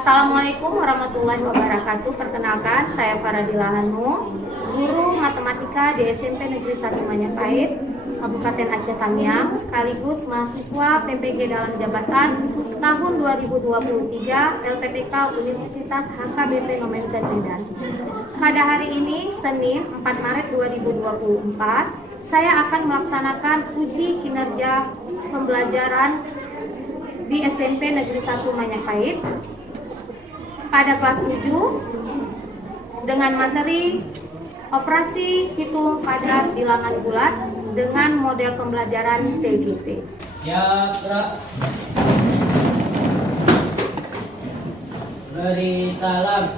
Assalamualaikum warahmatullahi wabarakatuh. Perkenalkan, saya Faradila Hanu, guru matematika di SMP Negeri 1 Majapahit, Kabupaten Aceh Tamiang, sekaligus mahasiswa PPG dalam jabatan tahun 2023 LPTK Universitas HKBP Nomen Zaidan. Pada hari ini, Senin 4 Maret 2024, saya akan melaksanakan uji kinerja pembelajaran di SMP Negeri 1 Majapahit pada kelas 7 dengan materi operasi hitung pada bilangan bulat dengan model pembelajaran TGP. Siap, gerak. Beri salam.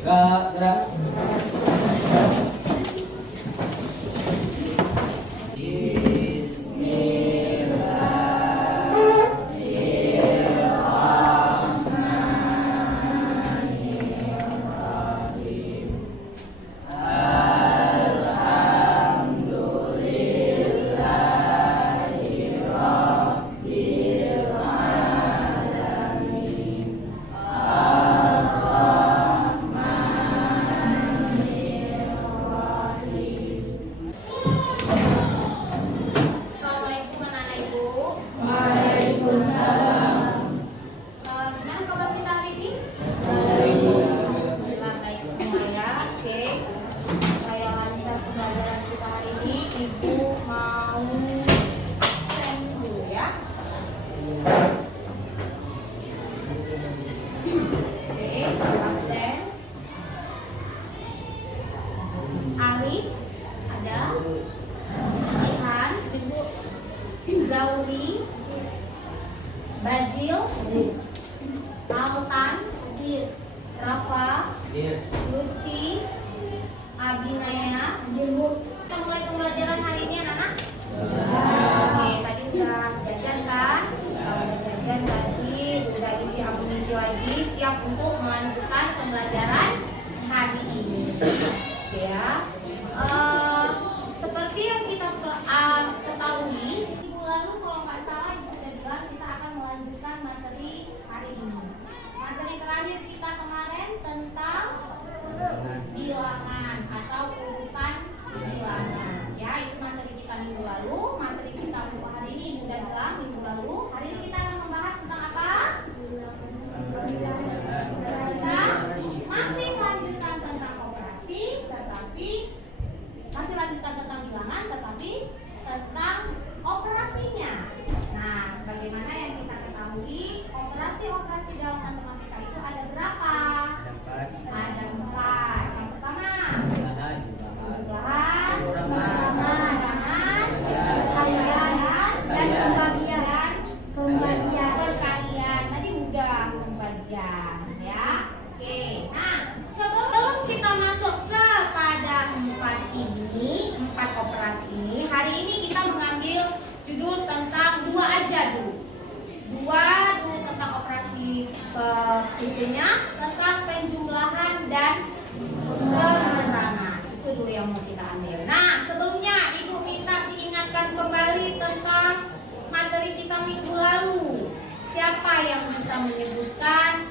Gerak. Arif ada, Ilhan, Zauri, Bazil, Altan, Rafa, Lutfi, Abinaya, kita mulai pembelajaran hari ini anak-anak. Oke, tadi udah jajan kan? Jajan tadi udah isi amunisi lagi, siap untuk melanjutkan pembelajaran hari ini. Oke ya. Seperti yang kita ketahui, minggu lalu kalau nggak salah Ibu sudah bilang kita akan melanjutkan materi hari ini. Materi terakhir kita kemarin tentang bilangan atau urutan bilangan. Ya, itu materi kita minggu lalu. Materi kita untuk hari ini Ibu sudah bilang minggu lalu. Hari ini kita akan membahas tentang apa? Masih lanjutan tentang operasi, tetapi masih lanjutan tentang bilangan, tetapi tentang operasinya. Nah, sebagaimana yang kita ketahui, operasi dalam matematika itu ada berapa? Ada 4. Yang pertama, jumlahan, perkalian, dan perkalian. Tadi udah pembagian, ya. Oke. Nah, sebelum kita masuk kepada 4 operasi ini, hari ini kita mengambil judul tentang 2 aja dulu. 2 dulu tentang operasi intinya, tentang penjumlahan dan pengurangan. Itu dulu yang mau kita ambil. Nah, sebelumnya Ibu minta diingatkan kembali tentang materi kita minggu lalu. Siapa yang bisa menyebutkan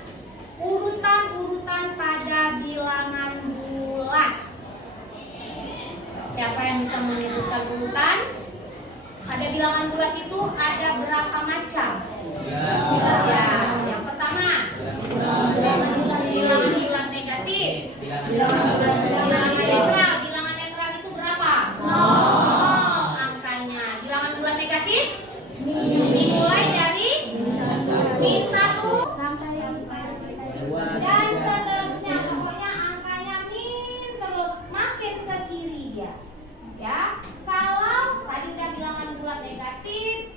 urutan-urutan pada bilangan bulat? Siapa yang bisa menyebutkan urutan? Pada bilangan bulat itu ada berapa macam? Ya, yang pertama, bilangan bulat negatif. Bilangan netral. Bilangan netral itu berapa? 0 angkanya. Bilangan bulat negatif dimulai dari -1 dan seterusnya. Pokoknya angkanya min terus, makin ke kiri dia. Ya, kalau tadi udah bilangan bulat negatif,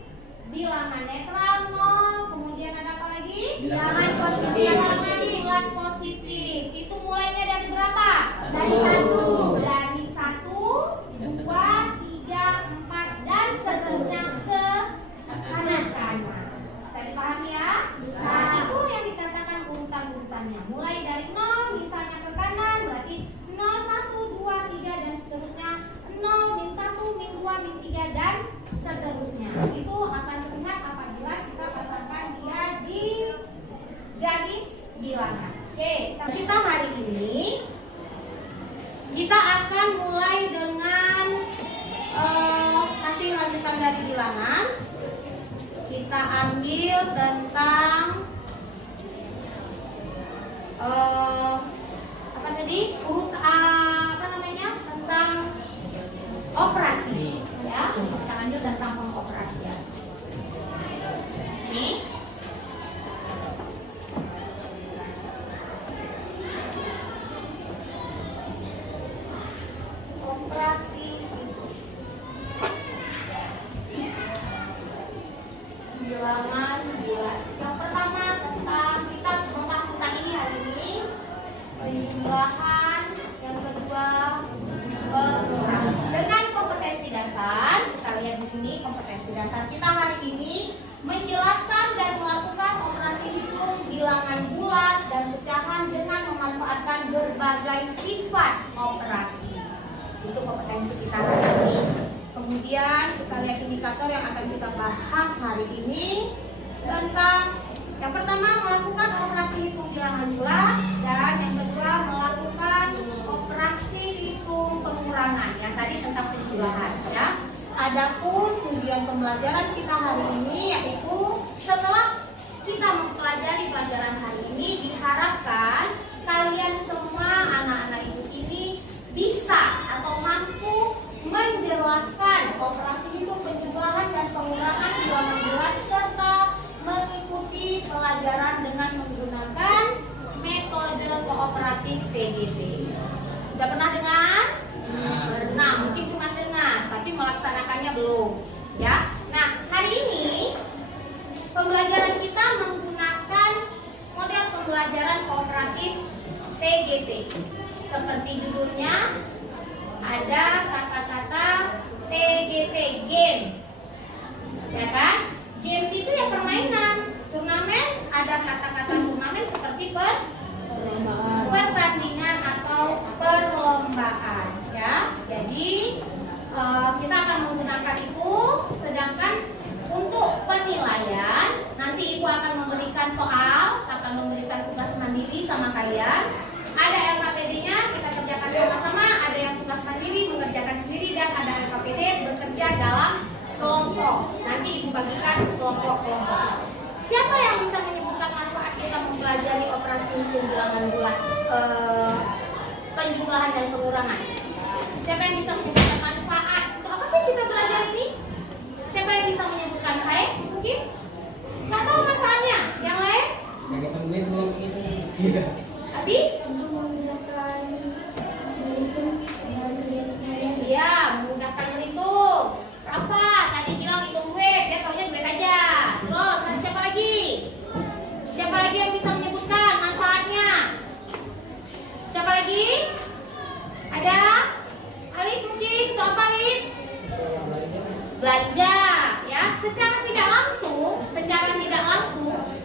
bilangan netral 0, kemudian ada apa lagi? Bilangan positif. Bilangan bulat positif. Itu mulainya dari berapa? Dari 1. Dari 1, 2, 3, 4 dan seterusnya ke kanan. Bisa dipahami ya? Nah, itu mulai dengan hasil lanjutan dari bilangan. Kita ambil tentang apa tadi? Tentang operasi, ya. Kita ambil tentang pengoperasian. Ini operasi bilangan bulat. Yang pertama tentang kita membahas tentang ini hari ini, penjumlahan. Yang kedua, pengurangan. Dengan kompetensi dasar, kita lihat di sini kompetensi dasar kita hari ini menjelaskan dan melakukan operasi hitung bilangan bulat dan pecahan dengan memanfaatkan berbagai sifat operasi. Itu kompetensi kita hari ini. Kemudian kita lihat indikator yang akan kita bahas hari ini tentang yang pertama melakukan operasi hitung bilangan bulat dan yang kedua melakukan operasi hitung pengurangan. Yang tadi tentang penjumlahan, ya. Adapun tujuan pembelajaran kita hari ini yaitu setelah kita mempelajari pelajaran hari ini diharapkan kalian semua anak-anak ibu ini bisa atau mampu menjelaskan operasi hitung penjumlahan dan pengurangan bilangan bulat serta mengikuti pelajaran dengan menggunakan metode kooperatif TGT. Sudah pernah dengar? Pernah, mungkin cuma dengar, tapi melaksanakannya belum. Ya. Nah, hari ini pembelajaran kita menggunakan model pembelajaran kooperatif TGT. Seperti judulnya, ada kata-kata TGT, games. Ya kan? Games itu ya permainan. Turnamen, ada kata-kata turnamen seperti pertandingan atau perlombaan, ya. Jadi kita akan menggunakan itu. Sedangkan untuk penilaian, nanti ibu akan memberikan soal, akan memberikan tugas mandiri sama kalian. Ada LKPD-nya, kita kerjakan sama-sama. Ada yang tugas mandiri mengerjakan sendiri dan ada LKPD bekerja dalam kelompok. Nanti ibu bagikan kelompok-kelompok. Siapa yang bisa menyebutkan manfaat kita mempelajari operasi hitung bilangan bulat, penjumlahan dan pengurangan? Siapa yang bisa menyebutkan manfaat? Untuk apa sih kita belajar ini? Siapa yang bisa menyebutkan? Saya mungkin? Nggak tahu manfaatnya. Yang lain? Abi? Untuk memudahkan berhitung dan kegiatan saya. Iya, memudahkan berhitung. Rafa tadi bilang hitung duit, dia taunya duit aja. Terus, siapa lagi? Siapa lagi yang bisa menyebutkan manfaatnya? Siapa lagi? Ada? Alif mungkin, untuk apa Alif? Belanja, ya. Secara tidak langsung,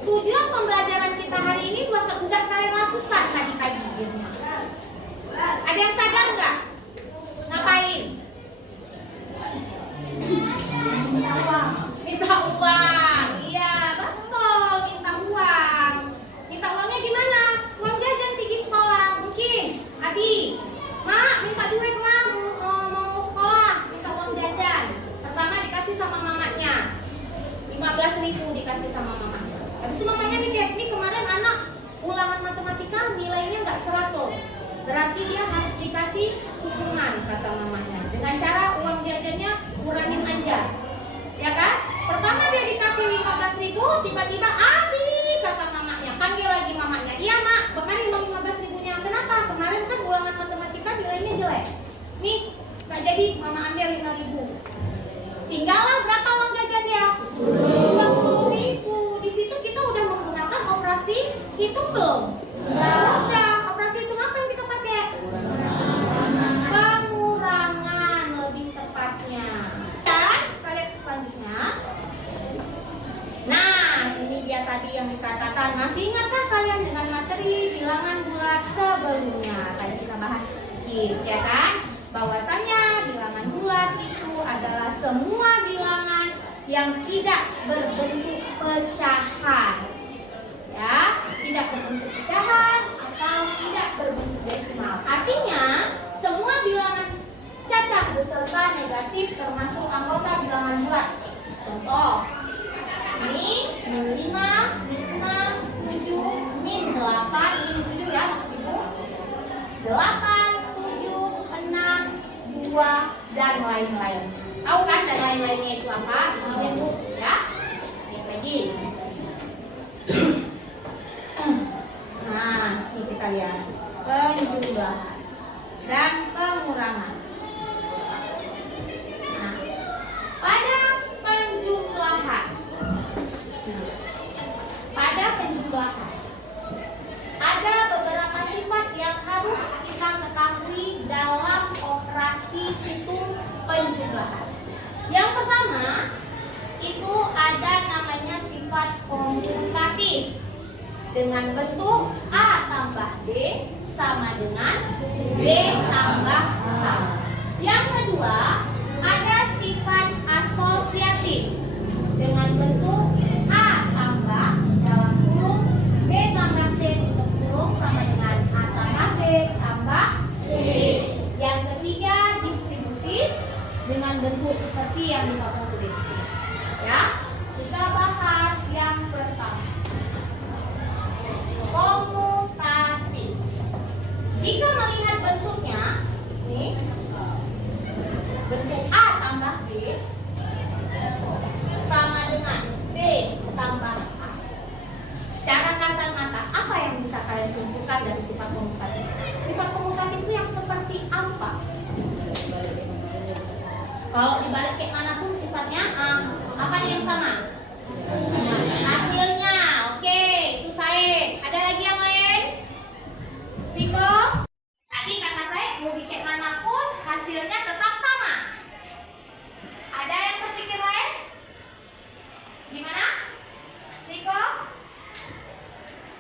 tujuan pembelajaran kita hari ini udah kalian lakukan tadi pagi. Ada yang sadar nggak? Ngapain? Minta uang. Iya, betul, minta uang. Minta uangnya gimana? Uang jajan pergi sekolah, mungkin. Abi, Mak, minta duit lah, mau sekolah, minta uang jajan. Pertama dikasih sama mamanya, 15.000 dikasih sama mamanya. Habis itu mamanya mikir, ini kemarin anak ulangan matematika nilainya nggak 100, berarti dia harus dikasih hukuman, kata mamanya. Dengan cara uang jajannya kurangin aja, ya kan? Pertama dia dikasih 15.000, tiba-tiba Abi, kata mamanya. Panggil lagi mamanya, iya mak, kemarin uang 15.000-nya kenapa? Kemarin kan ulangan matematika nilainya jelek. Nih, nggak jadi, mama ambil 5.000. Tinggallah berapa uang jajan dia? 10.000. Di situ kita udah menggunakan operasi hitung belum? Udah. Operasi hitung apa yang kita pakai? Pengurangan lebih tepatnya. Dan kita lihat selanjutnya. Nah, ini dia tadi yang dikatakan. Masih ingatkah kalian dengan materi bilangan bulat sebelumnya? Tadi kita bahas sedikit, ya kan? Bahwasannya bilangan bulat itu adalah semua bilangan yang tidak berbentuk pecahan, ya, tidak berbentuk pecahan atau tidak berbentuk desimal. Artinya semua bilangan bilangan bulat. Contoh, ini min 5, min 6, 7, min 8, min 7 ya maksud ibu. 8, 7, 6, 2, dan lain-lain. Tahu kan dan lain-lainnya itu apa? Isinya bu, ya. Lihat lagi. Nah, ini kita lihat penjumlahan dan pengurangan. Nah, pada penjumlahan, ada beberapa sifat yang harus kita ketahui dalam operasi hitung penjumlahan. Yang pertama itu ada namanya sifat komutatif dengan bentuk A tambah B sama dengan B tambah A. Yang kedua ada sifat asosiatif dengan bentuk A tambah dalam kurung B tambah C tutup kurung sama dengan A tambah B tambah C. Yang ketiga distributif dengan bentuk seperti yang di bawah tulis. Ya, kita bahas yang pertama. Komutatif. Jika melihat bentuknya, nih, bentuk A tambah B sama dengan B tambah A. Secara kasar mata, apa yang bisa kalian simpulkan dari sifat komutatif? Sifat komutatif itu yang seperti apa? Kalau dibalik kayak manapun sifatnya, apa yang sama? Hasilnya, oke, itu saya. Ada lagi yang lain? Riko? Tadi kata saya mau bikin manapun hasilnya tetap sama. Ada yang terpikir lain? Gimana? Riko?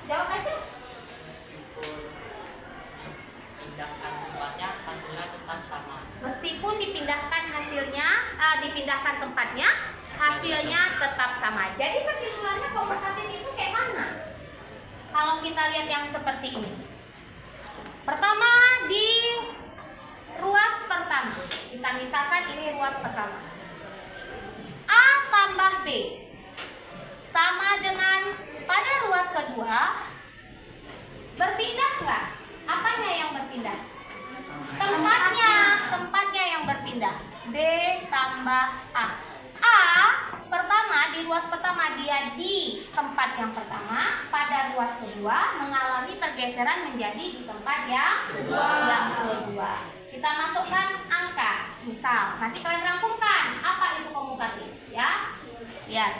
Jawab aja. Pindahkan tempatnya, hasilnya tetap sama. Meskipun dipindahkan tempatnya, hasilnya tetap sama. Jadi kesimpulannya komutatif itu kayak mana? Kalau kita lihat yang seperti ini. Pertama di ruas pertama. Kita misalkan ini ruas pertama. A tambah B sama dengan pada ruas kedua. Berpindah nggak? Apanya yang berpindah? Tempatnya yang berpindah. B tambah A. A pertama di ruas pertama dia di tempat yang pertama, pada ruas kedua mengalami pergeseran menjadi di tempat yang kedua. Kita masukkan angka, misal nanti kalian rangkumkan apa itu komutatif, ya. Lihat,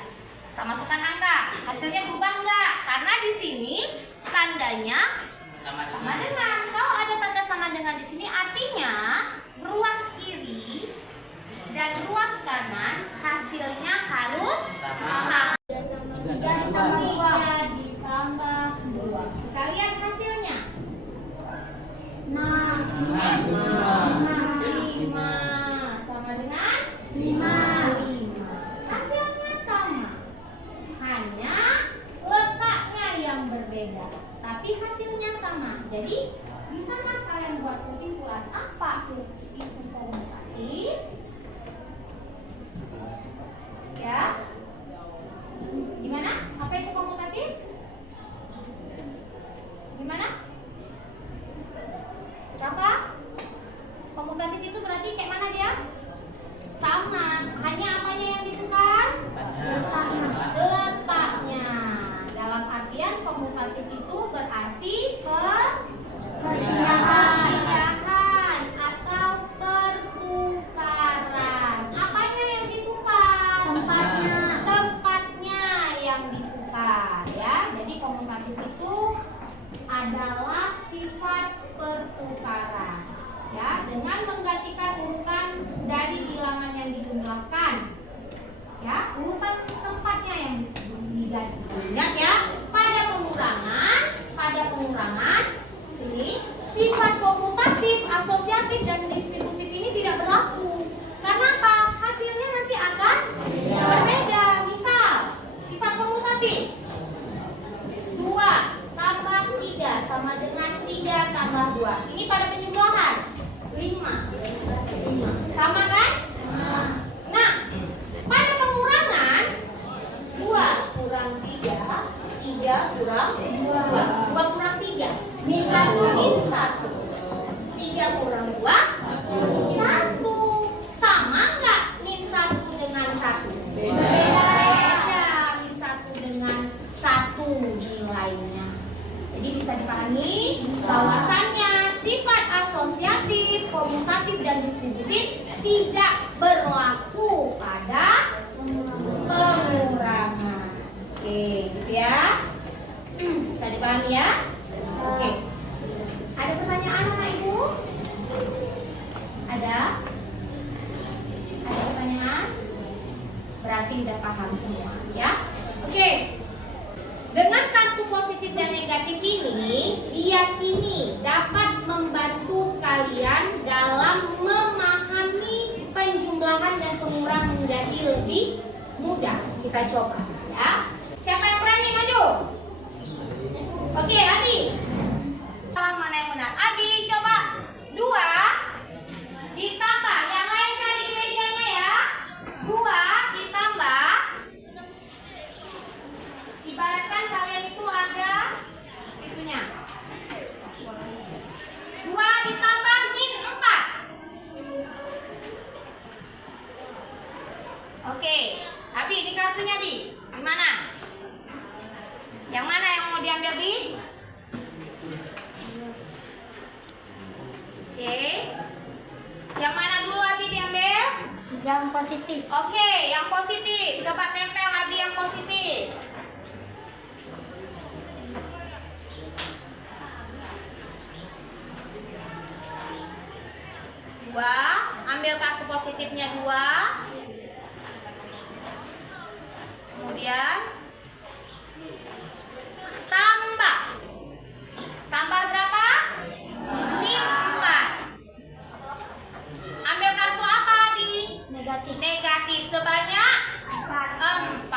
kita masukkan angka, hasilnya berubah enggak? Karena di sini tandanya sama dengan. Kalau ada tanda sama dengan di sini artinya ruas kiri dan ruas kanan hasilnya harus sama. 3 ditambah 2. Kita lihat hasilnya. 5 sama dengan 5. Hasilnya sama. Hanya letaknya yang berbeda, tapi hasilnya sama. Jadi bisakah kalian buat kesimpulan apa itu komutatif? Ya, gimana? Apa itu komutatif? Gimana? Berapa? Komutatif itu berarti kayak mana dia? Sama. Hanya apanya yang ditukar? Letaknya. Dalam artian komutatif itu berarti perpindahan atau pertukaran. Apanya yang ditukar? Tempatnya yang ditukar, ya. Jadi komutatif itu adalah sifat pertukaran, ya, dengan menggantikan urutan dari bilangan yang dijumlahkan, ya, urutan tempatnya yang diganti. Ingat ya, pada pengurangan tidak berlaku pada pengurangan. Oke, gitu ya. Bisa dipahami ya? Oke. Ada pertanyaan Bapak Ibu? Ada? Ada pertanyaan? Berarti udah paham semua ya? Oke. Dengan kartu positif dan negatif ini diyakini dapat membantu kalian dalam memahami penjumlahan dan pengurangan menjadi lebih mudah. Kita coba ya. Siapa yang berani maju? Oke, Abi. Mana yang benar? Abi, coba 2 ditambah. Yang lain cari di mejanya ya. 2 ditambah. Ibaratkan kalian itu ada itunya. 2 ditambah min 4. Oke, Abi, ini kartunya Bi. Gimana? Yang mana yang mau diambil Bi? Oke. Yang mana dulu Abi diambil? Yang positif. Oke, yang positif. Coba tempel Abi yang positif. Dua, ambil kartu positifnya 2. Kemudian tambah. Tambah berapa? Min 4. Ambil kartu apa, Adi? Negatif. Negatif sebanyak 4.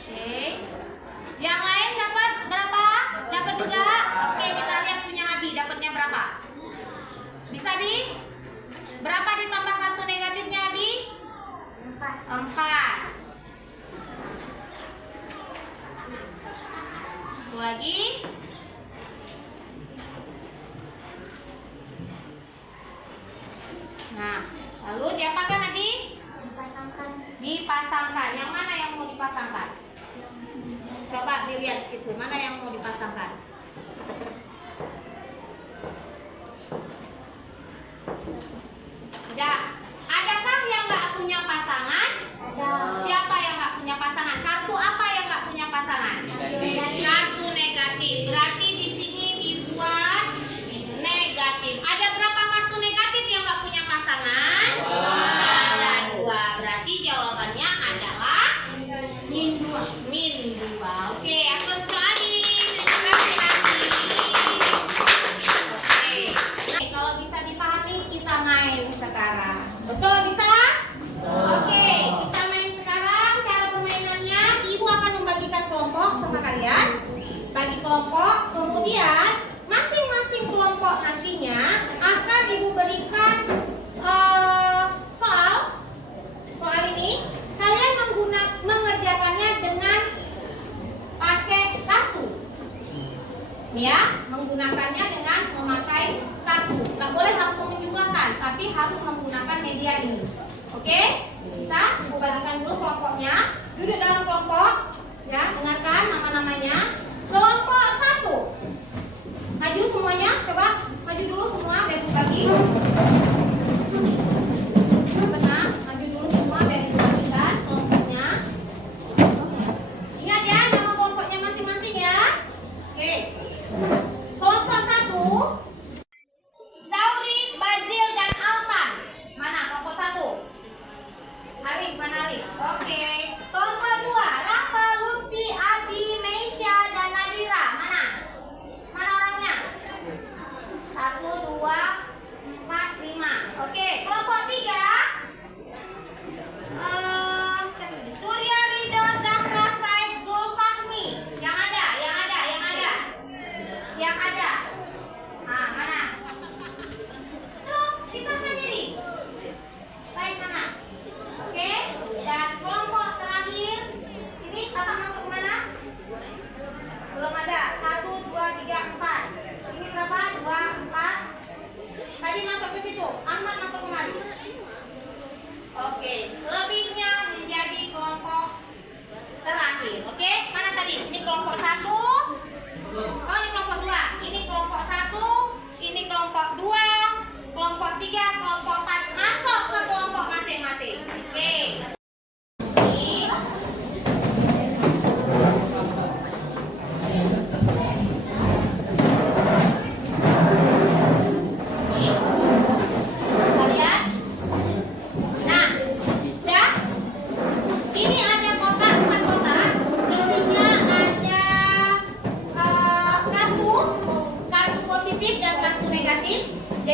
Oke. Yang lain dapat berapa? Dapat juga? Oke, kita lihat punya Abi dapatnya berapa? Bisa, Bi? Berapa ditambah kartu negatifnya, Abi? 4. Satu lagi. Nah, lalu diapakan Abi? Dipasangkan. Dipasangkan. Yang mana yang mau dipasangkan? Coba dilihat di situ. Mana yang mau dipasangkan? Udah. Adakah yang nggak punya pasangan? Ada. Siapa yang nggak punya pasangan? Kartu apa yang nggak punya pasangan? Negatif. Kartu negatif. Berarti di sini dibuat negatif. Ada berapa kartu negatif yang nggak punya pasangan? Ada 2. Berarti jawabannya adalah min 2. Min 2. Oke, atas sekali. Terima kasih. Oke, kalau bisa dipahami kita main sekarang. Betul bisa? Oke, kita main sekarang. Cara permainannya, Ibu akan membagikan kelompok sama kalian. Bagi kelompok, kemudian masing-masing kelompok nantinya akan Ibu berikan soal ini. Kalian mengerjakannya dengan pakai kartu. Ya, menggunakannya dengan memakai kartu. Nggak boleh langsung menjumlahkan, tapi harus menggunakan media ini. Oke? Bisa? Ibu bagikan dulu kelompoknya. Duduk dalam kelompok. Ya, dengarkan nama-namanya. Kelompok 1. Maju semuanya. Coba maju dulu semua biar dibagi. Benar, maju dulu semua biar dibagikan kelompoknya. Ingat ya nama kelompoknya masing-masing ya. Oke. Kelompok 1. Zauri, Bazil, dan Altan. Mana kelompok 1? Alif, mana Alif? Oke. Kelompok 2. Rafa, Lutfi, Abi, Meisha, dan Nadira. Mana? Mana orangnya? 1, 2, 4,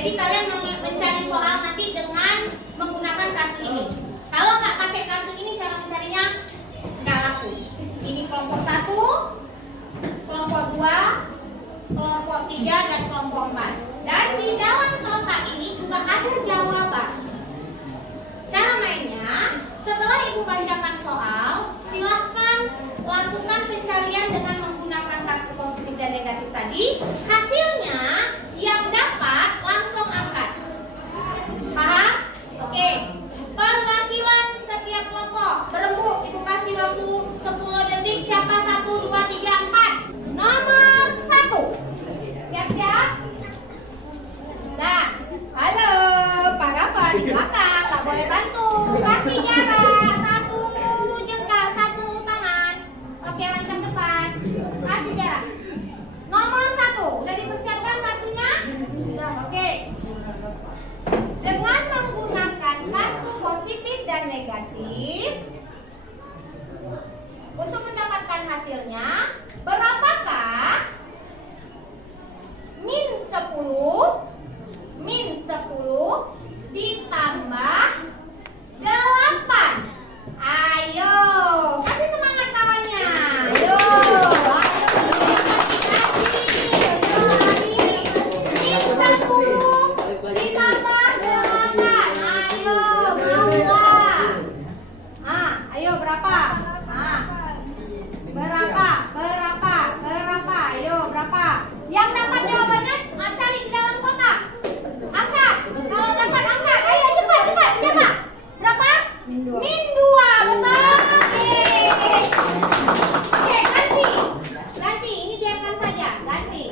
Jadi kalian mencari soal nanti dengan menggunakan kartu ini. Kalau nggak pakai kartu ini, cara mencarinya nggak laku. Ini kelompok 1, kelompok 2, kelompok 3, dan kelompok 4. Dan di dalam kotak ini juga ada jawaban. Cara mainnya, setelah ibu bacakan soal, silahkan lakukan pencarian dengan menggunakan kartu positif dan negatif tadi. Hasilnya yang dapat langsung angkat. Paham? Oke. Perwakilan setiap kelompok berembuk. Ibu kasih waktu 10 detik. Siapa 1, 2, 3, 4? Nomor 1. Siap-siap? Nah, halo, para di belakang, nggak boleh bantu. Kasih jarak 1 jengkal, 1 tangan. Oke, lancang depan. Kasih jarak. Nomor 1, udah dipersiapkan kartunya? Sudah, oke. Dengan menggunakan kartu positif dan negatif, untuk mendapatkan hasilnya, berapakah min 10 ditambah 8? Ayo, kasih semangat kawannya. Ayo, min 10 ditambah 8. Ayo, maulah. Ayo berapa? Berapa? Ayo berapa? Yang dapat jawabannya cari di dalam kotak. Angkat. Kalau dapat angkat. Ayo cepat. Siapa? Berapa? Min 2. Betul. Oke, ganti. Ini biarkan saja. Ganti.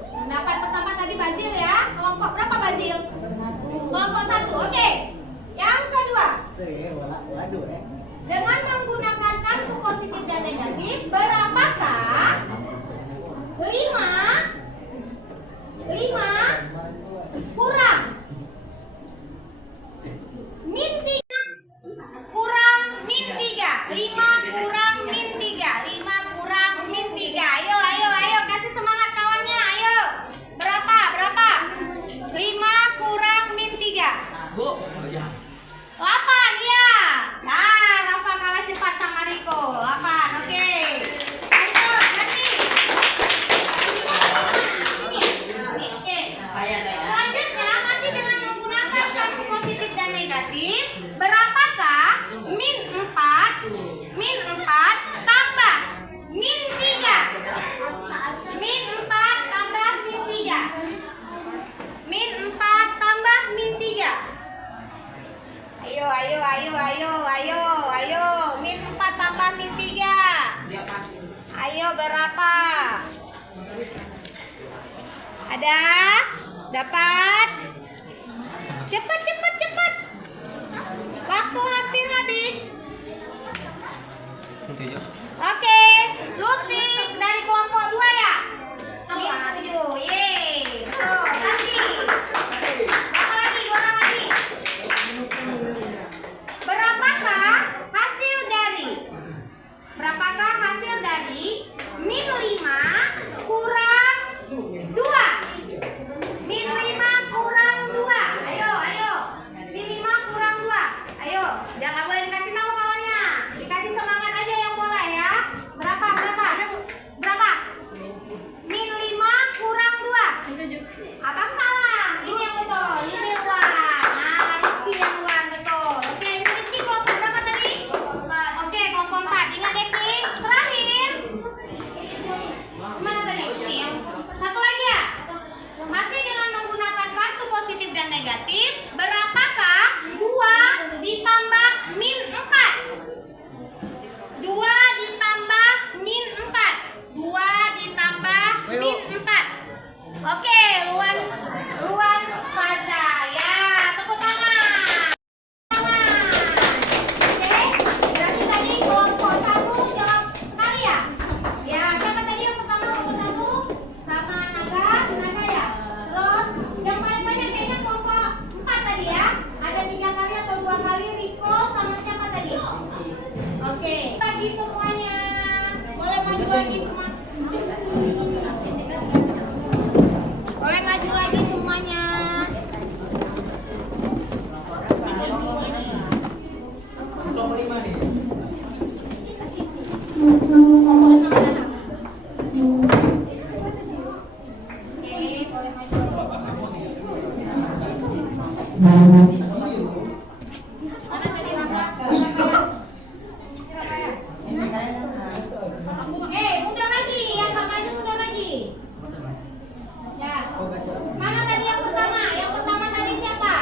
Yang dapat pertama tadi Bazil ya. Kelompok berapa Bazil? 1. Kelompok 1. Oke. Yang kedua. Dengan menggunakan kartu positif dan negatif, berapakah 5 kurang min 3 kurang min 3? 5 kurang min 3. 5 kurang min 3. Ayo kasih semangat kawannya. Ayo. Berapa? 5 kurang min 3. 8 ya. Nah, Rafa kalah cepat sama Riko. 8. Oke. Lanjut, ganti. Oke. Selanjutnya masih dengan menggunakan kartu positif dan negatif, berapakah min 4 tambah min 3? Min 4 tambah min 3. Min 4 tambah min 3. Ayo. Min 4 tambah min 3. Ayo berapa? Ada? Dapat? Cepat. Waktu hampir habis. Oke, Lutfi dari kelompok 2 ya? Min 7. Yeay. Tuh, lagi. Berapa lagi? 2 orang lagi. Berapakah hasil dari min 5 kurang 2? Min 5 kurang 2. Ayo. Mana tadi Rama? Mundur lagi, yang kakaknya mundur lagi. Ya. Mana tadi yang pertama? Yang pertama tadi siapa?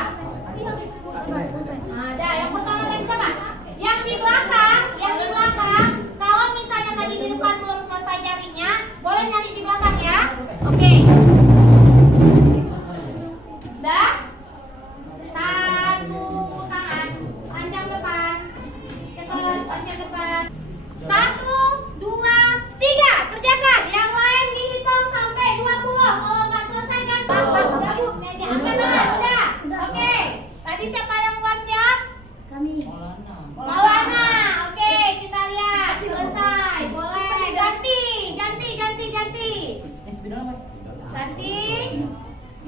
Ada. Yang pertama tadi siapa? Yang di belakang, kalau misalnya tadi di depan belum selesai nyarinya, boleh nyari di belakang ya. Oke. Dah? Satu tangan, panjang depan. Panjang depan. 1, 2, 3. Kerjakan. Yang lain dihitung sampai 20. Kalau nggak selesai kan? Udah Bu, meja angkat tangan. Udah. Oke. Tadi siapa yang buat siap? Kami. Maulana. Oke, kita lihat. Selesai. Boleh. Ganti. Ganti.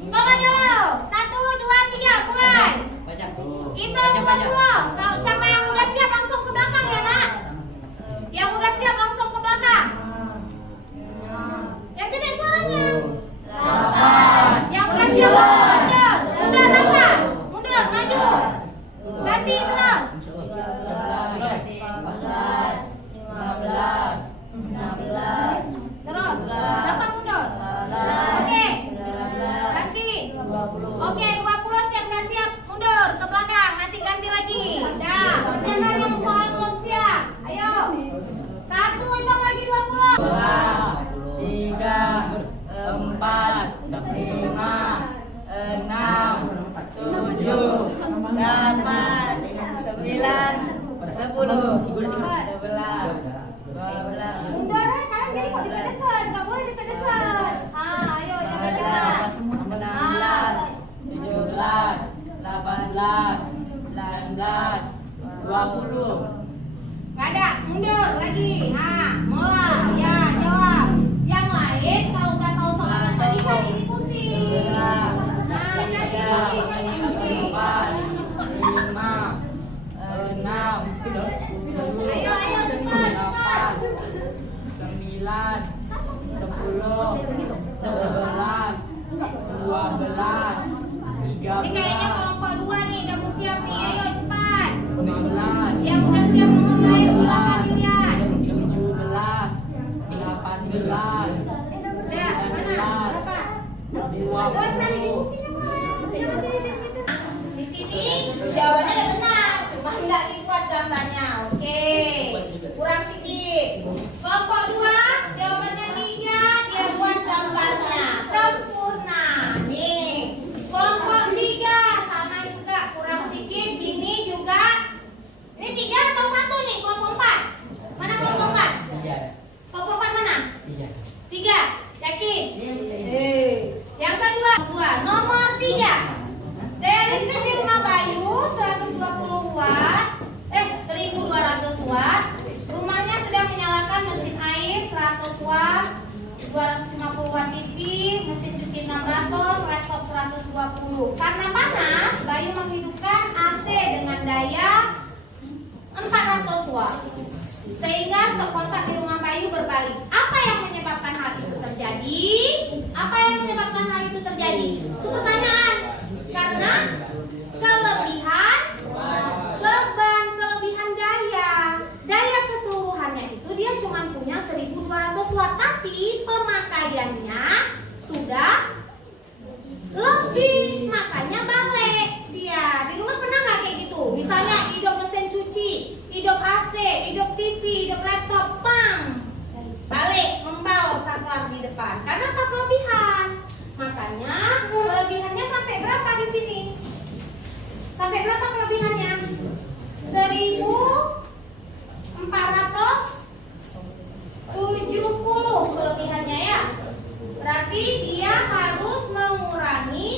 Ngomong dulu. 1, 2, 3. Mulai. Baca. Hitung 20. Kalau siapa yang udah siap langsung ke belakang ya nak. Yang udah siap langsung ke belakang. Yang gede suaranya. 8. Yang udah siap mundur. Mundur Rafa. Mundur maju. Ganti terus. 15. Terus. Rafa mundur. Oke. Ganti. Oke, 20 siap nggak siap? Mundur ke belakang. Nanti ganti lagi. Dah. Jangan yang soal belum siap. Ayo. 1 hitung lagi 20. 2, 3, 4, 5, 6, 7, 8, 9, 10, 11, 12, Mundur kan jadi kok deket-deket. Nggak boleh deket-deket. Ayo jangan dekat. 16, 17, 18, 19, 20. Nggak ada. Mundur lagi. Mulai. Ya, jawab. Yang lain kalau udah tahu soal tadi kan ini kursi. Cari kursi. 4, 5, 6, 7, Ayo, cepat. 8, 9, 10, 11, 12, 13, Ini kayaknya kelompok 2 nih udah mau siap nih. Ayo cepat. 15, Yang udah siap nomor lain silakan dilihat. 17, 18, Ya, mana? Berapa? 20. Di sini jawabannya udah benar, cuma nggak dibuat gambarnya. Oke, kurang sedikit. Kelompok 2 jawabannya 3, dia buat gambarnya sempurna. Nih, kelompok 3 sama juga kurang sedikit. Ini juga. Ini 3 atau 1 nih? Kelompok 4. Mana kelompok 4? 3. Kelompok 4 mana? 3. 3. Yakin? Yang kedua, nomor 3. Daya listrik di rumah Bayu 120 watt, 1200 watt. Rumahnya sedang menyalakan mesin air 100 watt, 250 watt TV, mesin cuci 600, laptop 120. Karena panas, Bayu menghidupkan AC dengan daya 400 watt. Sehingga stok kontak di rumah Bayu berbalik. Apa yang menyebabkan hal itu terjadi? Apa yang menyebabkan hal itu terjadi? Itu pertanyaan. Karena kelebihan beban, kelebihan daya keseluruhannya itu dia cuma punya 1200 watt, tapi pemakaiannya sudah lebih, makanya balik dia. Di rumah pernah nggak kayak gitu? Misalnya hidup mesin cuci, hidup AC, hidup TV, hidup laptop, balik membal saklar di depan. Karena apa? Kelebihan. Makanya kelebihannya sampai berapa di sini? Sampai berapa kelebihannya? 1470 kelebihannya ya. Berarti dia harus mengurangi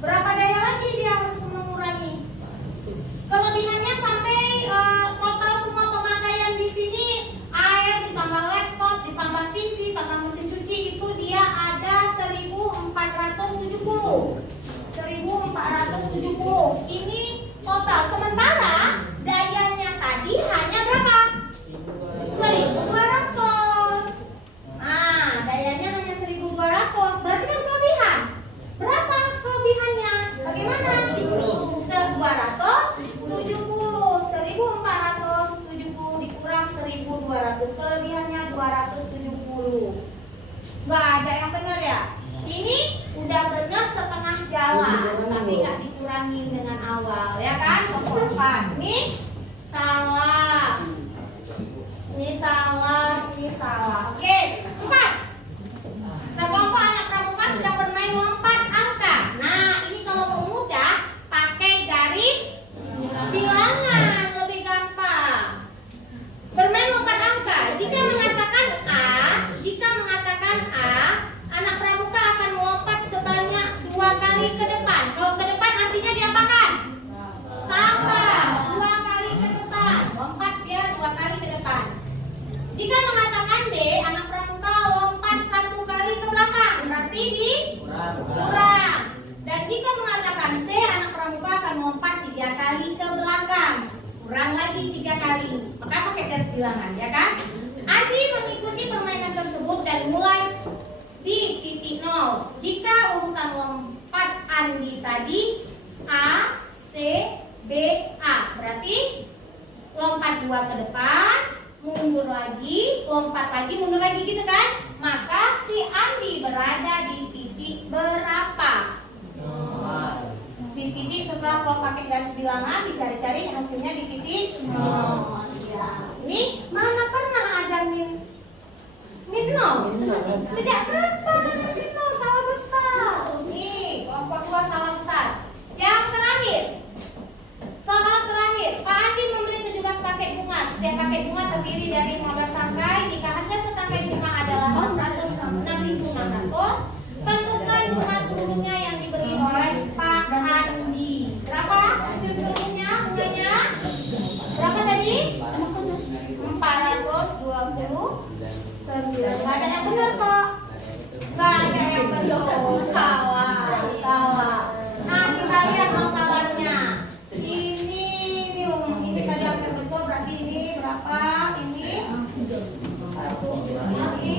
berapa daya lagi dia harus mengurangi? Kelebihannya sampai total semua pemakaian di sini, air ditambah laptop, ditambah TV, ditambah mesin cuci, itu dia ada 1470. ulangin dengan awal, ya kan? Kelompok 4. Nih salah. Ini salah, ini salah. Oke, 4. Sekelompok anak pramuka sedang bermain lompat angka. Nah, ini kalau pemuda pakai garis bilangan lebih gampang. Bermain lompat angka. Jika mengatakan A, anak pramuka akan melompat sebanyak 2 kali ke depan. Kalau ke depan artinya diapakan? Tambah 2 kali ke depan. Lompat dia 2 kali ke depan. Jika mengatakan B, anak pramuka lompat 1 kali ke belakang, berarti kurang. Dan jika mengatakan C, anak pramuka akan melompat 3 kali ke belakang, kurang lagi 3 kali. Maka pakai garis bilangan, ya kan? Andi mengikuti permainan tersebut dan mulai di titik 0. Jika urutan lompat Andi tadi A, C, B, A, berarti lompat 2 ke depan, mundur lagi, lompat lagi, mundur lagi, gitu kan? Maka si Andi berada di titik berapa? Di titik setelah kalau pakai garis bilangan dicari-cari hasilnya di titik 0. Ya. Ini mana pernah ada min 0? Sejak kapan min 0? Salah besar. Nih, kelompok 2 salah besar. Yang terakhir, soal terakhir, Pak Andi memberi 17 paket bunga. Setiap paket bunga terdiri dari 15 tangkai. Jika harga setangkai bunga adalah 6.600, tentukan bunga seluruhnya yang diberi oleh Pak Andi. Berapa hasil seluruhnya bunganya? Berapa tadi? 429. Gak ada yang benar kok. Gak ada yang benar. Salah. Nah, kita lihat totalannya. Ini tadi yang betul, berarti ini berapa? Ini 1, ini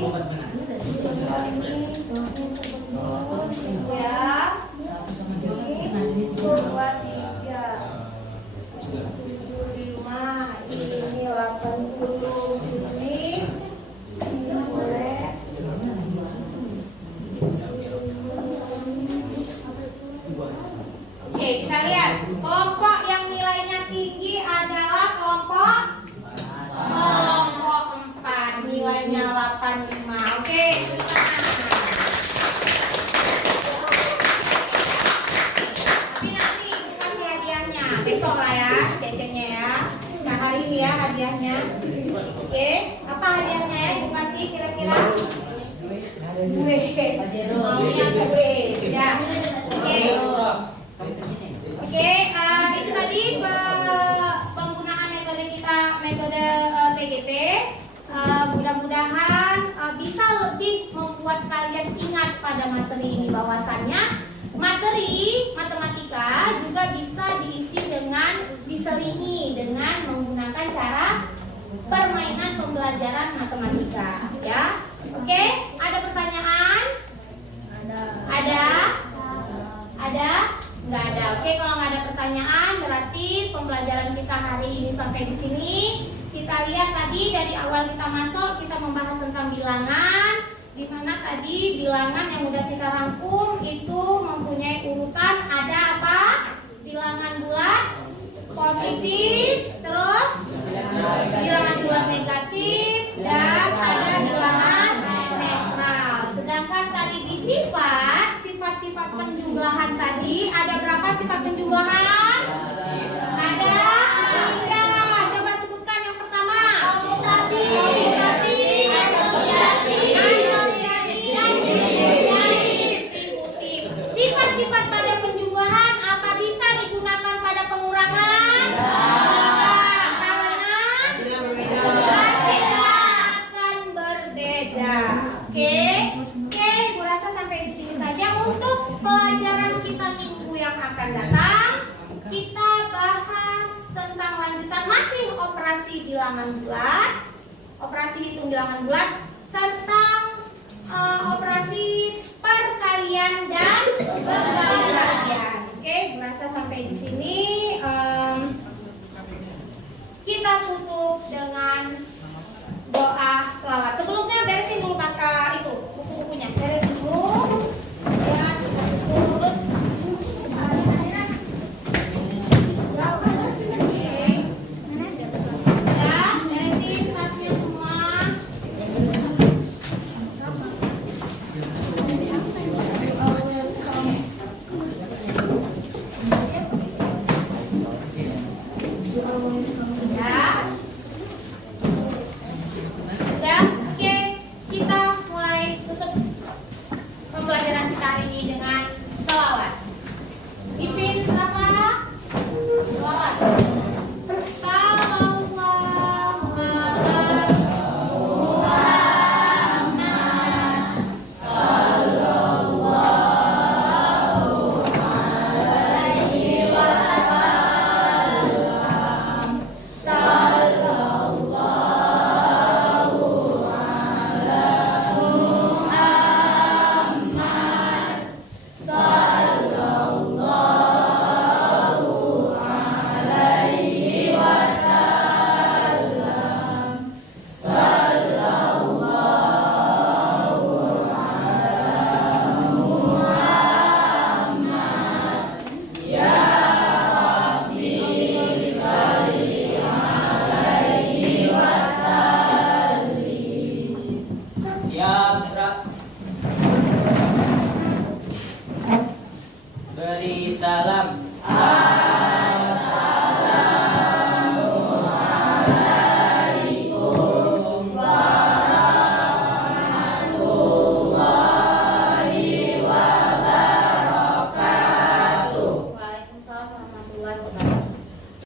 85. Oke. Tapi nanti kasih hadiahnya besok lah ya, cecenya ya. Nah, hari ini ya hadiahnya. Oke, apa hadiahnya ya? Ibu kasih kira-kira? Gue. Maunya gue. Ya. Oke. Oke, itu tadi penggunaan metode kita, metode PGP. Mudah-mudahan bisa lebih membuat kalian ingat pada materi ini, bahwasannya materi matematika juga bisa diselingi dengan menggunakan cara permainan pembelajaran matematika, ya. Oke, ada pertanyaan? Ada? Nggak ada. Oke, kalau nggak ada pertanyaan berarti pembelajaran kita hari ini sampai di sini. Kita lihat tadi dari awal kita masuk kita membahas tentang bilangan, di mana tadi bilangan yang udah kita rangkum itu mempunyai urutan, ada apa? Bilangan bulat, positif, terus bilangan bulat negatif, dan ada bilangan netral. Sedangkan tadi di sifat-sifat penjumlahan tadi ada berapa sifat penjumlahan? Ada 3. Coba sebutkan yang pertama. Komutatif, asosiatif, dan distributif. Sifat-sifat pada penjumlahan apa bisa digunakan pada pengurangan? Karena hasilnya akan berbeda. Oke, Bu rasa sampai di sini saja untuk pelajaran kita minggu yang akan datang. Kita bahas tentang lanjutan masih operasi bilangan bulat, operasi hitung bilangan bulat, tentang operasi perkalian dan pembagian. Oke, merasa sampai di sini kita tutup dengan doa selawat. Sebelumnya beresin dulu itu buku-bukunya, beresin dulu. Ya, kita tutup. Amin.